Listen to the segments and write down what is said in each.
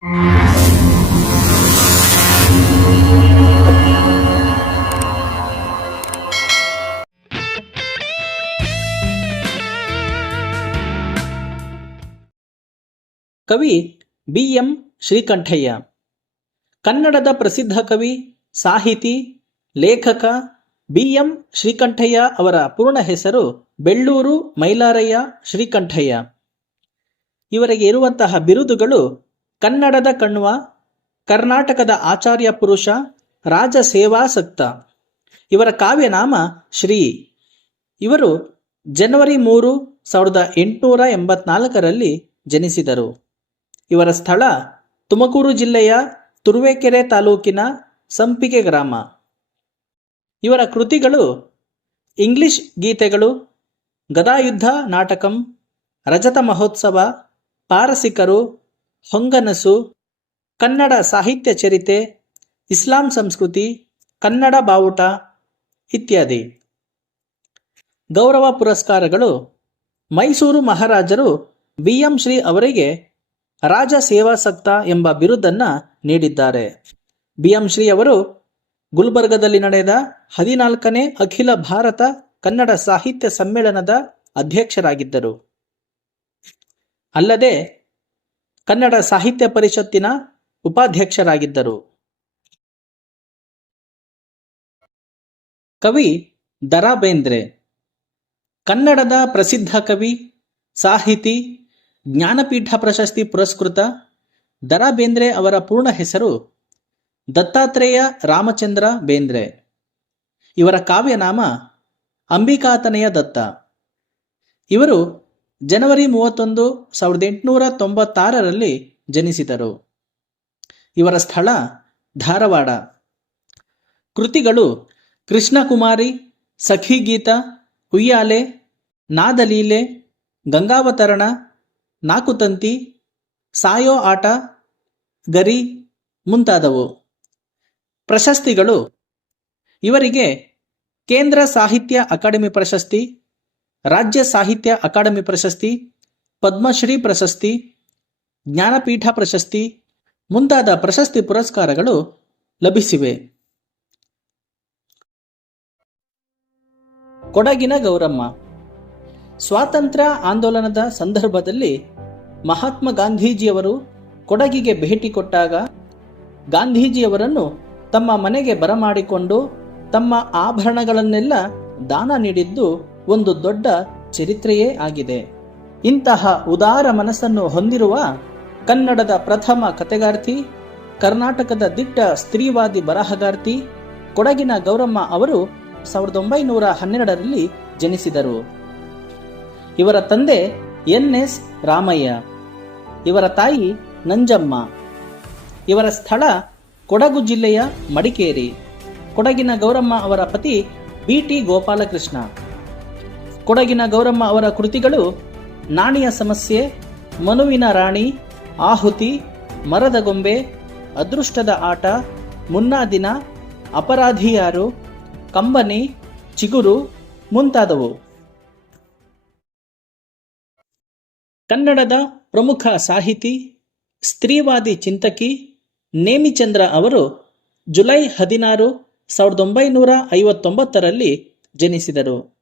ಕವಿ B M Srikantaiah. ಕನ್ನಡದ ಪ್ರಸಿದ್ಧ ಕವಿ, ಸಾಹಿತಿ, ಲೇಖಕ ಬಿ ಎಂ ಶ್ರೀಕಂಠಯ್ಯ ಅವರ ಪೂರ್ಣ ಹೆಸರು ಬೆಳ್ಳೂರು ಮೈಲಾರಯ್ಯ ಶ್ರೀಕಂಠಯ್ಯ. ಇವರಿಗೆ ಇರುವಂತಹ ಬಿರುದುಗಳು ಕನ್ನಡದ ಕಣ್ವ, ಕರ್ನಾಟಕದ ಆಚಾರ್ಯ ಪುರುಷ, ರಾಜ ಸೇವಾಸಕ್ತ ಇವರ ಕಾವ್ಯನಾಮ ಶ್ರೀ. ಇವರು ಜನವರಿ ಮೂರು ಸಾವಿರದ ಎಂಟುನೂರ ಎಂಬತ್ನಾಲ್ಕರಲ್ಲಿ ಜನಿಸಿದರು. ಇವರ ಸ್ಥಳ ತುಮಕೂರು ಜಿಲ್ಲೆಯ ತುರುವೇಕೆರೆ ತಾಲೂಕಿನ ಸಂಪಿಗೆ ಗ್ರಾಮ. ಇವರ ಕೃತಿಗಳು ಇಂಗ್ಲಿಷ್ ಗೀತೆಗಳು, ಗದಾಯುದ್ಧ ನಾಟಕಂ, ರಜತ ಮಹೋತ್ಸವ, ಪಾರಸಿಕರು ಹೊಂಗನಸು, ಕನ್ನಡ ಸಾಹಿತ್ಯ ಚರಿತೆ, ಇಸ್ಲಾಂ ಸಂಸ್ಕೃತಿ, ಕನ್ನಡ ಬಾವುಟ ಇತ್ಯಾದಿ. ಗೌರವ ಪುರಸ್ಕಾರಗಳು, ಮೈಸೂರು ಮಹಾರಾಜರು ಬಿ ಎಂ ಶ್ರೀ ಅವರಿಗೆ ರಾಜ ಸೇವಾಸಕ್ತ ಎಂಬ ಬಿರುದನ್ನು ನೀಡಿದ್ದಾರೆ. ಬಿ ಎಂ ಶ್ರೀ ಅವರು ಗುಲ್ಬರ್ಗದಲ್ಲಿ ನಡೆದ ಹದಿನಾಲ್ಕನೇ ಅಖಿಲ ಭಾರತ ಕನ್ನಡ ಸಾಹಿತ್ಯ ಸಮ್ಮೇಳನದ ಅಧ್ಯಕ್ಷರಾಗಿದ್ದರು. ಅಲ್ಲದೆ ಕನ್ನಡ ಸಾಹಿತ್ಯ ಪರಿಷತ್ತಿನ ಉಪಾಧ್ಯಕ್ಷರಾಗಿದ್ದರು. ಕವಿ ದರಾ ಬೇಂದ್ರೆ ಕನ್ನಡದ ಪ್ರಸಿದ್ಧ ಕವಿ, ಸಾಹಿತಿ, ಜ್ಞಾನಪೀಠ ಪ್ರಶಸ್ತಿ ಪುರಸ್ಕೃತ ದರಾ ಬೇಂದ್ರೆ ಅವರ ಪೂರ್ಣ ಹೆಸರು ದತ್ತಾತ್ರೇಯ ರಾಮಚಂದ್ರ ಬೇಂದ್ರೆ. ಇವರ ಕಾವ್ಯನಾಮ ಅಂಬಿಕಾತನೆಯ ದತ್ತ. ಇವರು ಜನವರಿ ಮೂವತ್ತೊಂದು ಸಾವಿರದ ಎಂಟುನೂರ ತೊಂಬತ್ತಾರರಲ್ಲಿ ಜನಿಸಿದರು. ಇವರ ಸ್ಥಳ ಧಾರವಾಡ. ಕೃತಿಗಳು ಕೃಷ್ಣಕುಮಾರಿ, ಸಖಿಗೀತ, ಹುಯ್ಯಾಲೆ, ನಾದಲೀಲೆ, ಗಂಗಾವತರಣ, ನಾಕುತಂತಿ, ಸಾಯೋ ಆಟ, ಗರಿ ಮುಂತಾದವು. ಪ್ರಶಸ್ತಿಗಳು ಇವರಿಗೆ ಕೇಂದ್ರ ಸಾಹಿತ್ಯ ಅಕಾಡೆಮಿ ಪ್ರಶಸ್ತಿ ರಾಜ್ಯ ಸಾಹಿತ್ಯ ಅಕಾಡೆಮಿ ಪ್ರಶಸ್ತಿ, ಪದ್ಮಶ್ರೀ ಪ್ರಶಸ್ತಿ, ಜ್ಞಾನಪೀಠ ಪ್ರಶಸ್ತಿ ಮುಂತಾದ ಪ್ರಶಸ್ತಿ ಪುರಸ್ಕಾರಗಳು ಲಭಿಸಿವೆ. ಕೊಡಗಿನ ಗೌರಮ್ಮ. ಸ್ವಾತಂತ್ರ್ಯ ಆಂದೋಲನದ ಸಂದರ್ಭದಲ್ಲಿ ಮಹಾತ್ಮ ಗಾಂಧೀಜಿಯವರು ಕೊಡಗಿಗೆ ಭೇಟಿ ಕೊಟ್ಟಾಗ ಗಾಂಧೀಜಿಯವರನ್ನು ತಮ್ಮ ಮನೆಗೆ ಬರಮಾಡಿಕೊಂಡು ತಮ್ಮ ಆಭರಣಗಳನ್ನೆಲ್ಲ ದಾನ ನೀಡಿದ್ದು ಒಂದು ದೊಡ್ಡ ಚರಿತ್ರೆಯೇ ಆಗಿದೆ. ಇಂತಹ ಉದಾರ ಮನಸ್ಸನ್ನು ಹೊಂದಿರುವ ಕನ್ನಡದ ಪ್ರಥಮ ಕತೆಗಾರ್ತಿ ಕರ್ನಾಟಕದ ದಿಟ್ಟ ಸ್ತ್ರೀವಾದಿ ಬರಹಗಾರ್ತಿ ಕೊಡಗಿನ ಗೌರಮ್ಮ ಅವರು ಸಾವಿರದ ಒಂಬೈನೂರ ಹನ್ನೆರಡರಲ್ಲಿ ಜನಿಸಿದರು. ಇವರ ತಂದೆ ಎನ್ ಎಸ್ ರಾಮಯ್ಯ, ಇವರ ತಾಯಿ ನಂಜಮ್ಮ, ಇವರ ಸ್ಥಳ ಕೊಡಗು ಜಿಲ್ಲೆಯ ಮಡಿಕೇರಿ, ಕೊಡಗಿನ ಗೌರಮ್ಮ ಅವರ ಪತಿ ಬಿ ಟಿ ಗೋಪಾಲಕೃಷ್ಣ. ಕೊಡಗಿನ ಗೌರಮ್ಮ ಅವರ ಕೃತಿಗಳು ನಾಣಿಯ ಸಮಸ್ಯೆ, ಮನುವಿನ ರಾಣಿ, ಆಹುತಿ, ಮರದ ಗೊಂಬೆ, ಅದೃಷ್ಟದ ಆಟ ಮುನ್ನಾದಿನ ಅಪರಾಧಿಯಾರು ಅಪರಾಧಿ ಯಾರು, ಕಂಬನಿ, ಚಿಗುರು ಮುಂತಾದವು. ಕನ್ನಡದ ಪ್ರಮುಖ ಸಾಹಿತಿ, ಸ್ತ್ರೀವಾದಿ ಚಿಂತಕಿ ನೇಮಿಚಂದ್ರ ಅವರು ಜುಲೈ ಹದಿನಾರು, ಸಾವಿರದ ಒಂಬೈನೂರ ಐವತ್ತೊಂಬತ್ತರಲ್ಲಿ ಜನಿಸಿದರು.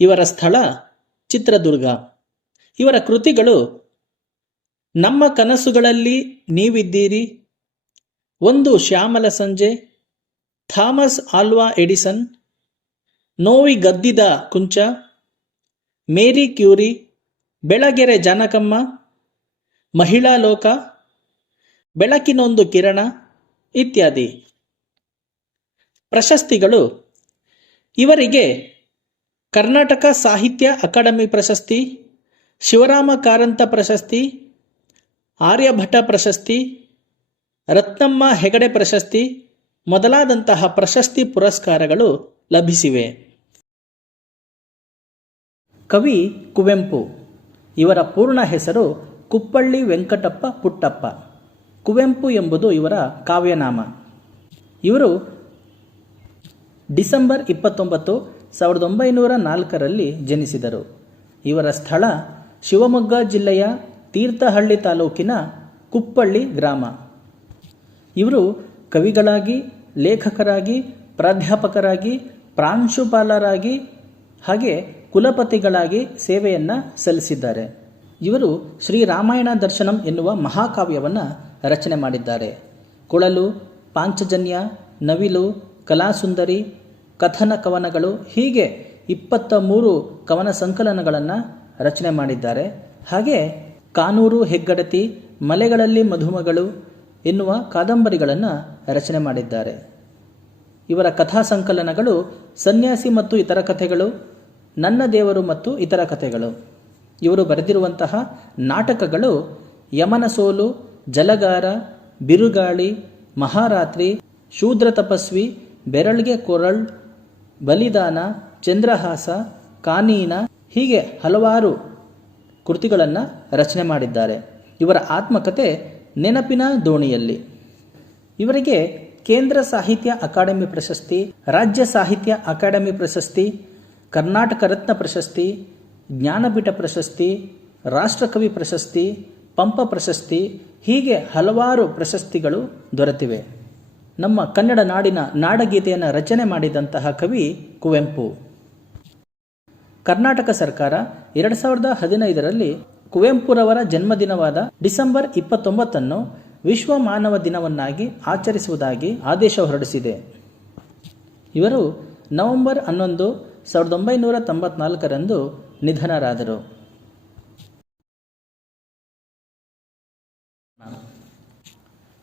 ಇವರ ಸ್ಥಳ ಚಿತ್ರದುರ್ಗ. ಇವರ ಕೃತಿಗಳು, ನಮ್ಮ ಕನಸುಗಳಲ್ಲಿ ನೀವಿದ್ದೀರಿ. ಒಂದು ಶ್ಯಾಮಲ ಸಂಜೆ, ಥಾಮಸ್ ಆಲ್ವಾ ಎಡಿಸನ್, ನೋವಿ ಗದ್ದಿದ ಕುಂಚ, ಮೇರಿ ಕ್ಯೂರಿ, ಬೆಳಗೆರೆ ಜಾನಕಮ್ಮ, ಮಹಿಳಾ ಲೋಕ, ಬೆಳಕಿನೊಂದು ಕಿರಣ ಇತ್ಯಾದಿ. ಪ್ರಶಸ್ತಿಗಳು, ಇವರಿಗೆ ಕರ್ನಾಟಕ ಸಾಹಿತ್ಯ ಅಕಾಡೆಮಿ ಪ್ರಶಸ್ತಿ, ಶಿವರಾಮ ಕಾರಂತ ಪ್ರಶಸ್ತಿ, ಆರ್ಯಭಟ ಪ್ರಶಸ್ತಿ, ರತ್ನಮ್ಮ ಹೆಗಡೆ ಪ್ರಶಸ್ತಿ ಮೊದಲಾದಂತಹ ಪ್ರಶಸ್ತಿ ಪುರಸ್ಕಾರಗಳು ಲಭಿಸಿವೆ. ಕವಿ ಕುವೆಂಪು. ಇವರ ಪೂರ್ಣ ಹೆಸರು ಕುಪ್ಪಳ್ಳಿ ವೆಂಕಟಪ್ಪ ಪುಟ್ಟಪ್ಪ. ಕುವೆಂಪು ಎಂಬುದು ಇವರ ಕಾವ್ಯನಾಮ. ಇವರು ಡಿಸೆಂಬರ್ ಇಪ್ಪತ್ತೊಂಬತ್ತು ಸಾವಿರದ ಒಂಬೈನೂರ ನಾಲ್ಕರಲ್ಲಿ ಜನಿಸಿದರು. ಇವರ ಸ್ಥಳ ಶಿವಮೊಗ್ಗ ಜಿಲ್ಲೆಯ ತೀರ್ಥಹಳ್ಳಿ ತಾಲೂಕಿನ ಕುಪ್ಪಳ್ಳಿ ಗ್ರಾಮ. ಇವರು ಕವಿಗಳಾಗಿ, ಲೇಖಕರಾಗಿ, ಪ್ರಾಧ್ಯಾಪಕರಾಗಿ, ಪ್ರಾಂಶುಪಾಲರಾಗಿ ಹಾಗೆ ಕುಲಪತಿಗಳಾಗಿ ಸೇವೆಯನ್ನು ಸಲ್ಲಿಸಿದ್ದಾರೆ. ಇವರು ಶ್ರೀರಾಮಾಯಣ ದರ್ಶನಂ ಎನ್ನುವ ಮಹಾಕಾವ್ಯವನ್ನು ರಚನೆ ಮಾಡಿದ್ದಾರೆ. ಕೊಳಲು, ಪಾಂಚಜನ್ಯ, ನವಿಲು, ಕಲಾಸುಂದರಿ ಕಥನ ಕವನಗಳು ಹೀಗೆ ಇಪ್ಪತ್ತ ಮೂರು ಕವನ ಸಂಕಲನಗಳನ್ನು ರಚನೆ ಮಾಡಿದ್ದಾರೆ. ಹಾಗೆ ಕಾನೂರು ಹೆಗ್ಗಡತಿ, ಮಲೆಗಳಲ್ಲಿ ಮಧುಮಗಳು ಎನ್ನುವ ಕಾದಂಬರಿಗಳನ್ನು ರಚನೆ ಮಾಡಿದ್ದಾರೆ. ಇವರ ಕಥಾ ಸಂಕಲನಗಳು ಸನ್ಯಾಸಿ ಮತ್ತು ಇತರ ಕಥೆಗಳು, ನನ್ನ ದೇವರು ಮತ್ತು ಇತರ ಕಥೆಗಳು. ಇವರು ಬರೆದಿರುವಂತಹ ನಾಟಕಗಳು ಯಮನ ಸೋಲು, ಜಲಗಾರ, ಬಿರುಗಾಳಿ, ಮಹಾರಾತ್ರಿ, ಶೂದ್ರ ತಪಸ್ವಿ, ಬೆರಳ್ಗೆ ಕೊರಳ್ ಬಲಿದಾನ, ಚಂದ್ರಹಾಸ, ಕಾನೀನ ಹೀಗೆ ಹಲವಾರು ಕೃತಿಗಳನ್ನು ರಚನೆ ಮಾಡಿದ್ದಾರೆ. ಇವರ ಆತ್ಮಕತೆ ನೆನಪಿನ ದೋಣಿಯಲ್ಲಿ. ಇವರಿಗೆ ಕೇಂದ್ರ ಸಾಹಿತ್ಯ ಅಕಾಡೆಮಿ ಪ್ರಶಸ್ತಿ, ರಾಜ್ಯ ಸಾಹಿತ್ಯ ಅಕಾಡೆಮಿ ಪ್ರಶಸ್ತಿ, ಕರ್ನಾಟಕ ರತ್ನ ಪ್ರಶಸ್ತಿ, ಜ್ಞಾನಪೀಠ ಪ್ರಶಸ್ತಿ, ರಾಷ್ಟ್ರಕವಿ ಪ್ರಶಸ್ತಿ, ಪಂಪ ಪ್ರಶಸ್ತಿ ಹೀಗೆ ಹಲವಾರು ಪ್ರಶಸ್ತಿಗಳು ದೊರೆತಿವೆ. ನಮ್ಮ ಕನ್ನಡ ನಾಡಿನ ನಾಡಗೀತೆಯನ್ನು ರಚನೆ ಮಾಡಿದಂತಹ ಕವಿ ಕುವೆಂಪು. ಕರ್ನಾಟಕ ಸರ್ಕಾರ ಎರಡು ಸಾವಿರದ ಹದಿನೈದರಲ್ಲಿ ಕುವೆಂಪುರವರ ಜನ್ಮದಿನವಾದ ಡಿಸೆಂಬರ್ ಇಪ್ಪತ್ತೊಂಬತ್ತನ್ನು ವಿಶ್ವ ಮಾನವ ದಿನವನ್ನಾಗಿ ಆಚರಿಸುವುದಾಗಿ ಆದೇಶ ಹೊರಡಿಸಿದೆ. ಇವರು ನವೆಂಬರ್ ಹನ್ನೊಂದು ಸಾವಿರದ ಒಂಬೈನೂರ ತೊಂಬತ್ನಾಲ್ಕರಂದು ನಿಧನರಾದರು.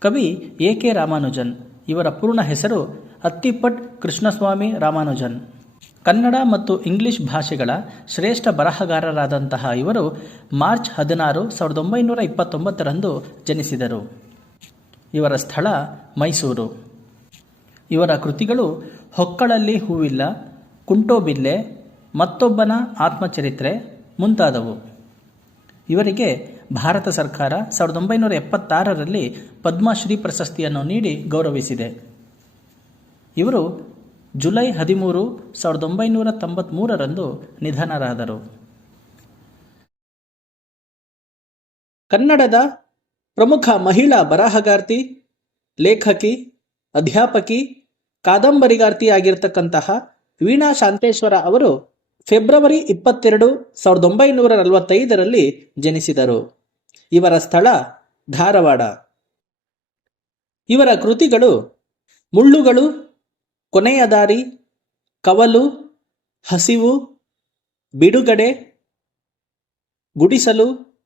ಕವಿ ಎ ಕೆ ರಾಮಾನುಜನ್ ಇವರ ಪೂರ್ಣ ಹೆಸರು ಅತ್ತಿಪಟ್ ಕೃಷ್ಣಸ್ವಾಮಿ ರಾಮಾನುಜನ್. ಕನ್ನಡ ಮತ್ತು ಇಂಗ್ಲಿಷ್ ಭಾಷೆಗಳ ಶ್ರೇಷ್ಠ ಬರಹಗಾರರಾದಂತಹ ಇವರು ಮಾರ್ಚ್ ಹದಿನಾರು ಸಾವಿರದ ಒಂಬೈನೂರ ಇಪ್ಪತ್ತೊಂಬತ್ತರಂದು ಜನಿಸಿದರು. ಇವರ ಸ್ಥಳ ಮೈಸೂರು. ಇವರ ಕೃತಿಗಳು ಹೊಕ್ಕಳಲ್ಲಿ ಹೂವಿಲ್ಲ, ಕುಂಟೋಬಿಲ್ಲೆ, ಮತ್ತೊಬ್ಬನ ಆತ್ಮಚರಿತ್ರೆ ಮುಂತಾದವು. ಇವರಿಗೆ ಭಾರತ ಸರ್ಕಾರ ಸಾವಿರದ ಒಂಬೈನೂರ ಎಪ್ಪತ್ತಾರರಲ್ಲಿ ಪದ್ಮಶ್ರೀ ಪ್ರಶಸ್ತಿಯನ್ನು ನೀಡಿ ಗೌರವಿಸಿದೆ. ಇವರು ಜುಲೈ ಹದಿಮೂರು, ಸಾವಿರದ ಒಂಬೈನೂರ ತೊಂಬತ್ಮೂರರಂದು ನಿಧನರಾದರು. ಕನ್ನಡದ ಪ್ರಮುಖ ಮಹಿಳಾ ಬರಹಗಾರ್ತಿ, ಲೇಖಕಿ, ಅಧ್ಯಾಪಕಿ, ಕಾದಂಬರಿಗಾರ್ತಿಯಾಗಿರ್ತಕ್ಕಂತಹ ವೀಣಾ ಶಾಂತೇಶ್ವರ ಅವರು ಫೆಬ್ರವರಿ ಇಪ್ಪತ್ತೆರಡು ಸಾವಿರದ ಒಂಬೈನೂರ ನಲವತ್ತೈದರಲ್ಲಿ ಜನಿಸಿದರು. ಇವರ ಸ್ಥಳ ಧಾರವಾಡ. ಇವರ ಕೃತಿಗಳು ಮುಳ್ಳುಗಳು ಕೊನೆಯ ದಾರಿ ಕವಲು, ಹಸಿವು, ಬಿಡುಗಡೆ, ಗುಡಿಸಲು,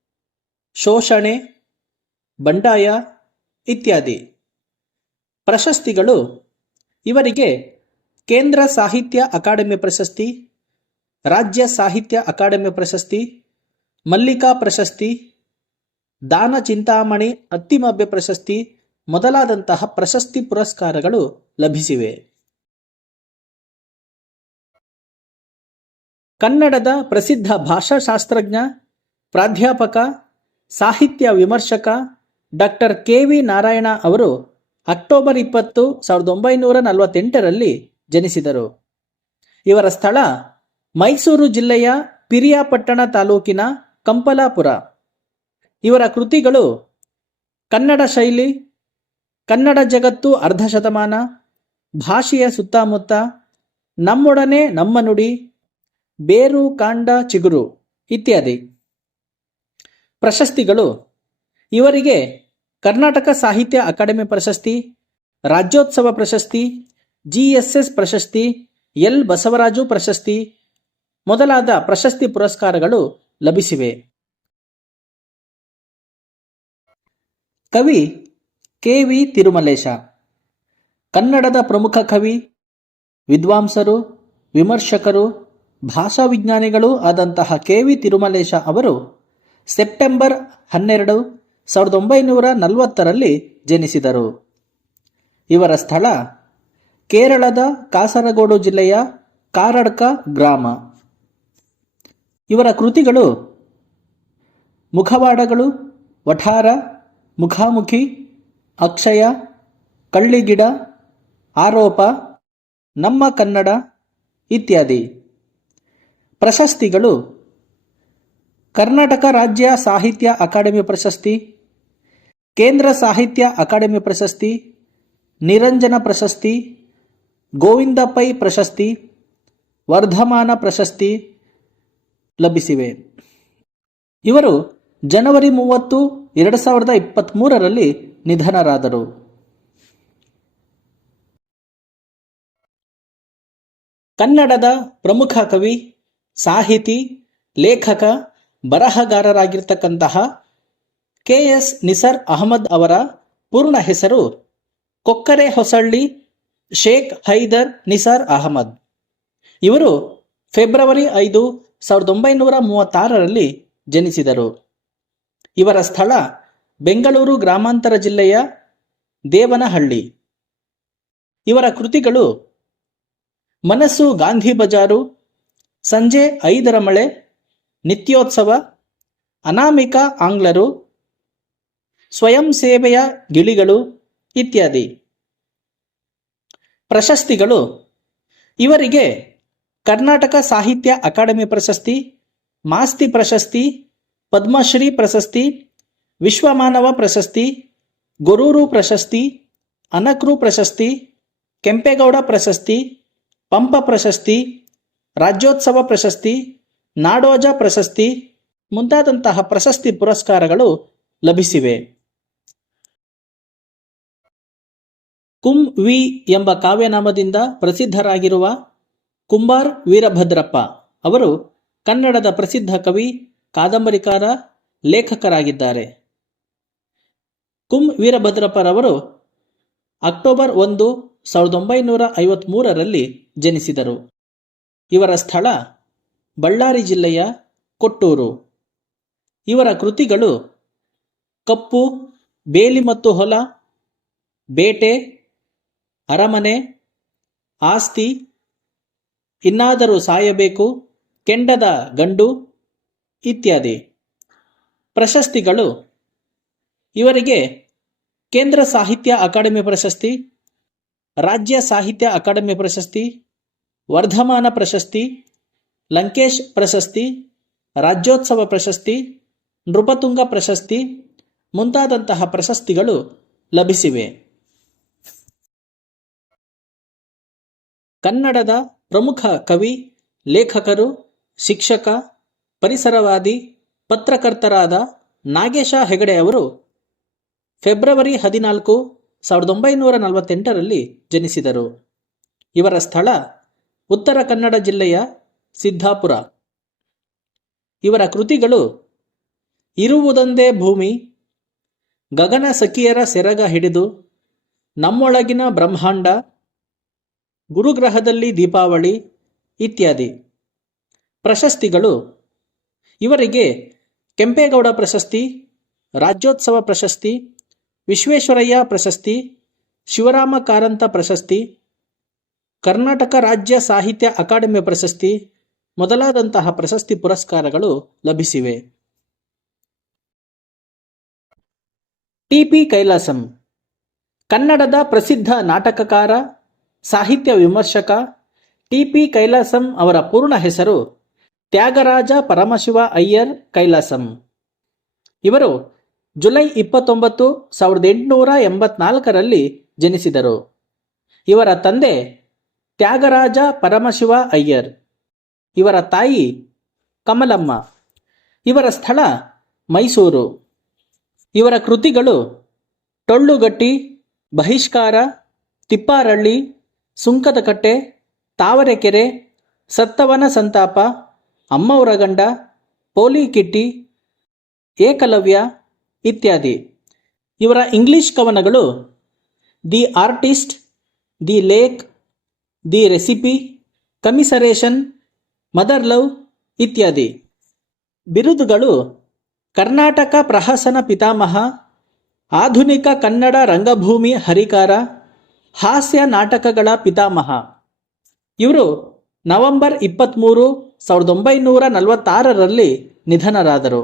ಶೋಷಣೆ, ಬಂಡಾಯ ಇತ್ಯಾದಿ. ಪ್ರಶಸ್ತಿಗಳು ಇವರಿಗೆ ಕೇಂದ್ರ ಸಾಹಿತ್ಯ ಅಕಾಡೆಮಿ ಪ್ರಶಸ್ತಿ ರಾಜ್ಯ ಸಾಹಿತ್ಯ ಅಕಾಡೆಮಿ ಪ್ರಶಸ್ತಿ, ಮಲ್ಲಿಕಾ ಪ್ರಶಸ್ತಿ, ದಾನ ಚಿಂತಾಮಣಿ ಅತ್ತಿಮಬ್ಬೆ ಪ್ರಶಸ್ತಿ ಮೊದಲಾದಂತಹ ಪ್ರಶಸ್ತಿ ಪುರಸ್ಕಾರಗಳು ಲಭಿಸಿವೆ. ಕನ್ನಡದ ಪ್ರಸಿದ್ಧ ಭಾಷಾಶಾಸ್ತ್ರಜ್ಞ, ಪ್ರಾಧ್ಯಾಪಕ, ಸಾಹಿತ್ಯ ವಿಮರ್ಶಕ ಡಾಕ್ಟರ್ ಕೆ. ವಿ. ನಾರಾಯಣ ಅವರು ಅಕ್ಟೋಬರ್ ಇಪ್ಪತ್ತು ಸಾವಿರದ ಒಂಬೈನೂರ ನಲವತ್ತೆಂಟರಲ್ಲಿ ಜನಿಸಿದರು. ಇವರ ಸ್ಥಳ ಮೈಸೂರು ಜಿಲ್ಲೆಯ ಪಿರಿಯಾಪಟ್ಟಣ ತಾಲೂಕಿನ ಕಂಪಲಾಪುರ. ಇವರ ಕೃತಿಗಳು ಕನ್ನಡ ಶೈಲಿ, ಕನ್ನಡ ಜಗತ್ತು ಅರ್ಧ ಶತಮಾನ, ಭಾಷೆಯ ಸುತ್ತಮುತ್ತ, ನಮ್ಮೊಡನೆ ನಮ್ಮ ನುಡಿ, ಬೇರು, ಕಾಂಡ, ಚಿಗುರು ಇತ್ಯಾದಿ. ಪ್ರಶಸ್ತಿಗಳು ಇವರಿಗೆ ಕರ್ನಾಟಕ ಸಾಹಿತ್ಯ ಅಕಾಡೆಮಿ ಪ್ರಶಸ್ತಿ, ರಾಜ್ಯೋತ್ಸವ ಪ್ರಶಸ್ತಿ, ಜಿಎಸ್ಎಸ್ ಪ್ರಶಸ್ತಿ, ಎಲ್ ಬಸವರಾಜು ಪ್ರಶಸ್ತಿ ಮೊದಲಾದ ಪ್ರಶಸ್ತಿ ಪುರಸ್ಕಾರಗಳು ಲಭಿಸಿವೆ. ಕವಿ ಕೆ ವಿ ತಿರುಮಲೇಶ, ಕನ್ನಡದ ಪ್ರಮುಖ ಕವಿ, ವಿದ್ವಾಂಸರು, ವಿಮರ್ಶಕರು ಭಾಷಾವಿಜ್ಞಾನಿಗಳೂ ಆದಂತಹ ಕೆ ವಿ ತಿರುಮಲೇಶ ಅವರು ಸೆಪ್ಟೆಂಬರ್ ಹನ್ನೆರಡು ಸಾವಿರದ ಒಂಬೈನೂರ ನಲವತ್ತರಲ್ಲಿ ಜನಿಸಿದರು. ಇವರ ಸ್ಥಳ ಕೇರಳದ ಕಾಸರಗೋಡು ಜಿಲ್ಲೆಯ ಕಾರಡ್ಕ ಗ್ರಾಮ. ಇವರ ಕೃತಿಗಳು ಮುಖವಾಡಗಳು, ವಠಾರ, ಮುಖಾಮುಖಿ, ಅಕ್ಷಯ, ಕಳ್ಳಿಗಿಡ, ಆರೋಪ, ನಮ್ಮ ಕನ್ನಡ ಇತ್ಯಾದಿ. ಪ್ರಶಸ್ತಿಗಳು ಕರ್ನಾಟಕ ರಾಜ್ಯ ಸಾಹಿತ್ಯ ಅಕಾಡೆಮಿ ಪ್ರಶಸ್ತಿ, ಕೇಂದ್ರ ಸಾಹಿತ್ಯ ಅಕಾಡೆಮಿ ಪ್ರಶಸ್ತಿ, ನಿರಂಜನ ಪ್ರಶಸ್ತಿ ಗೋವಿಂದ ಪೈ ಪ್ರಶಸ್ತಿ, ವರ್ಧಮಾನ ಪ್ರಶಸ್ತಿ ಲಭಿಸಿವೆ. ಇವರು ಜನವರಿ ಮೂವತ್ತು, ಎರಡು ಸಾವಿರದ ಇಪ್ಪತ್ತ್ಮೂರರಲ್ಲಿ ನಿಧನರಾದರು. ಕನ್ನಡದ ಪ್ರಮುಖ ಕವಿ, ಸಾಹಿತಿ, ಲೇಖಕ, ಬರಹಗಾರರಾಗಿರ್ತಕ್ಕಂತಹ ಕೆ ಎಸ್ ನಿಸರ್ ಅಹಮದ್ ಅವರ ಪೂರ್ಣ ಹೆಸರು ಕೊಕ್ಕರೆ ಹೊಸಳ್ಳಿ ಶೇಖ್ ಹೈದರ್ ನಿಸಾರ್ ಅಹಮದ್. ಇವರು ಫೆಬ್ರವರಿ ಐದು ಸಾವಿರದ ಒಂಬೈನೂರ ಮೂವತ್ತಾರರಲ್ಲಿ ಜನಿಸಿದರು. ಇವರ ಸ್ಥಳ ಬೆಂಗಳೂರು ಗ್ರಾಮಾಂತರ ಜಿಲ್ಲೆಯ ದೇವನಹಳ್ಳಿ. ಇವರ ಕೃತಿಗಳು ಮನಸ್ಸು ಗಾಂಧಿ ಬಜಾರು, ಸಂಜೆ ಐದರ ಮಳೆ, ನಿತ್ಯೋತ್ಸವ, ಅನಾಮಿಕ ಆಂಗ್ಲರು, ಸ್ವಯಂ ಸೇವೆಯ ಗಿಳಿಗಳು ಇತ್ಯಾದಿ. ಪ್ರಶಸ್ತಿಗಳು ಇವರಿಗೆ ಕರ್ನಾಟಕ ಸಾಹಿತ್ಯ ಅಕಾಡೆಮಿ ಪ್ರಶಸ್ತಿ, ಮಾಸ್ತಿ ಪ್ರಶಸ್ತಿ, ಪದ್ಮಶ್ರೀ ಪ್ರಶಸ್ತಿ, ವಿಶ್ವಮಾನವ ಪ್ರಶಸ್ತಿ, ಗೊರೂರು ಪ್ರಶಸ್ತಿ, ಅನಕ್ರು ಪ್ರಶಸ್ತಿ, ಕೆಂಪೇಗೌಡ ಪ್ರಶಸ್ತಿ, ಪಂಪ ಪ್ರಶಸ್ತಿ, ರಾಜ್ಯೋತ್ಸವ ಪ್ರಶಸ್ತಿ, ನಾಡೋಜ ಪ್ರಶಸ್ತಿ ಮುಂತಾದಂತಹ ಪ್ರಶಸ್ತಿ ಪುರಸ್ಕಾರಗಳು ಲಭಿಸಿವೆ. ಕುಂ ವಿ ಎಂಬ ಕಾವ್ಯನಾಮದಿಂದ ಪ್ರಸಿದ್ಧರಾಗಿರುವ ಕುಂಬಾರ್ ವೀರಭದ್ರಪ್ಪ ಅವರು ಕನ್ನಡದ ಪ್ರಸಿದ್ಧ ಕವಿ, ಕಾದಂಬರಿಕಾರ, ಲೇಖಕರಾಗಿದ್ದಾರೆ. ಕುಂ ವೀರಭದ್ರಪ್ಪರವರು ಅಕ್ಟೋಬರ್ ಒಂದು, ಸಾವಿರದ ಒಂಬೈನೂರ ಐವತ್ತ್ಮೂರರಲ್ಲಿ ಜನಿಸಿದರು. ಇವರ ಸ್ಥಳ ಬಳ್ಳಾರಿ ಜಿಲ್ಲೆಯ ಕೊಟ್ಟೂರು. ಇವರ ಕೃತಿಗಳು ಕಪ್ಪು, ಬೇಲಿ ಮತ್ತು ಹೊಲ, ಬೇಟೆ, ಅರಮನೆ, ಆಸ್ತಿ ಇನ್ನಾದರೂ ಸಾಯಬೇಕು, ಕೆಂಡದ ಗಂಡು ಇತ್ಯಾದಿ. ಪ್ರಶಸ್ತಿಗಳು. ಇವರಿಗೆ ಕೇಂದ್ರ ಸಾಹಿತ್ಯ ಅಕಾಡೆಮಿ ಪ್ರಶಸ್ತಿ, ರಾಜ್ಯ ಸಾಹಿತ್ಯ ಅಕಾಡೆಮಿ ಪ್ರಶಸ್ತಿ, ವರ್ಧಮಾನ ಪ್ರಶಸ್ತಿ, ಲಂಕೇಶ್ ಪ್ರಶಸ್ತಿ, ರಾಜ್ಯೋತ್ಸವ ಪ್ರಶಸ್ತಿ, ನೃಪತುಂಗ ಪ್ರಶಸ್ತಿ ಮುಂತಾದಂತಹ ಪ್ರಶಸ್ತಿಗಳು ಲಭಿಸಿವೆ. ಕನ್ನಡದ ಪ್ರಮುಖ ಕವಿ, ಲೇಖಕರು, ಶಿಕ್ಷಕ, ಪರಿಸರವಾದಿ, ಪತ್ರಕರ್ತರಾದ ನಾಗೇಶ ಹೆಗಡೆ ಅವರು ಫೆಬ್ರವರಿ ಹದಿನಾಲ್ಕು, ಸಾವಿರದ ಒಂಬೈನೂರ ನಲವತ್ತೆಂಟರಲ್ಲಿ ಜನಿಸಿದರು. ಇವರ ಸ್ಥಳ ಉತ್ತರ ಕನ್ನಡ ಜಿಲ್ಲೆಯ ಸಿದ್ದಾಪುರ. ಇವರ ಕೃತಿಗಳು ಇರುವುದೊಂದೇ ಭೂಮಿ, ಗಗನ ಸಖಿಯರ ಸೆರಗ ಹಿಡಿದು ನಮ್ಮೊಳಗಿನ ಬ್ರಹ್ಮಾಂಡ ಗುರುಗ್ರಹದಲ್ಲಿ ದೀಪಾವಳಿ ಇತ್ಯಾದಿ. ಪ್ರಶಸ್ತಿಗಳು. ಇವರಿಗೆ ಕೆಂಪೇಗೌಡ ಪ್ರಶಸ್ತಿ, ರಾಜ್ಯೋತ್ಸವ ಪ್ರಶಸ್ತಿ, ವಿಶ್ವೇಶ್ವರಯ್ಯ ಪ್ರಶಸ್ತಿ, ಶಿವರಾಮ ಕಾರಂತ ಪ್ರಶಸ್ತಿ, ಕರ್ನಾಟಕ ರಾಜ್ಯ ಸಾಹಿತ್ಯ ಅಕಾಡೆಮಿ ಪ್ರಶಸ್ತಿ ಮೊದಲಾದಂತಹ ಪ್ರಶಸ್ತಿ ಪುರಸ್ಕಾರಗಳು ಲಭಿಸಿವೆ. T P Kailasam. ಕನ್ನಡದ ಪ್ರಸಿದ್ಧ ನಾಟಕಕಾರ ಸಾಹಿತ್ಯ ವಿಮರ್ಶಕ ಟಿ ಪಿ ಕೈಲಾಸಂ ಅವರ ಪೂರ್ಣ ಹೆಸರು ತ್ಯಾಗರಾಜ ಪರಮಶಿವ ಅಯ್ಯರ್ ಕೈಲಾಸಂ. ಇವರು ಜುಲೈ ಇಪ್ಪತ್ತೊಂಬತ್ತು ಸಾವಿರದ ಎಂಟುನೂರ ಎಂಬತ್ನಾಲ್ಕರಲ್ಲಿ ಜನಿಸಿದರು. ಇವರ ತಂದೆ ತ್ಯಾಗರಾಜ ಪರಮಶಿವ ಅಯ್ಯರ್. ಇವರ ತಾಯಿ ಕಮಲಮ್ಮ. ಇವರ ಸ್ಥಳ ಮೈಸೂರು. ಇವರ ಕೃತಿಗಳು ಟೊಳ್ಳುಗಟ್ಟಿ, ಬಹಿಷ್ಕಾರ, ತಿಪ್ಪಾರಳ್ಳಿ ಸುಂಕದ ಕಟ್ಟೆ ತಾವರೆಕೆರೆ ಸತ್ತವನ ಸಂತಾಪ, ಅಮ್ಮವರ ಗಂಡ, ಪೋಲಿ ಕಿಟ್ಟಿ, ಏಕಲವ್ಯ ಇತ್ಯಾದಿ. ಇವರ ಇಂಗ್ಲಿಷ್ ಕವನಗಳು, the artist, the lake, the recipe, commiseration, mother love ಇತ್ಯಾದಿ. ಬಿರುದುಗಳು, ಕರ್ನಾಟಕ ಪ್ರಹಸನ ಪಿತಾಮಹ, ಆಧುನಿಕ ಕನ್ನಡ ರಂಗಭೂಮಿ ಹರಿಕಾರ ಹಾಸ್ಯ ನಾಟಕಗಳ ಪಿತಾಮಹ. ಇವರು ನವೆಂಬರ್ ಇಪ್ಪತ್ತ್ಮೂರು ಸಾವಿರದ ಒಂಬೈನೂರ ನಲವತ್ತಾರರಲ್ಲಿ ನಿಧನರಾದರು.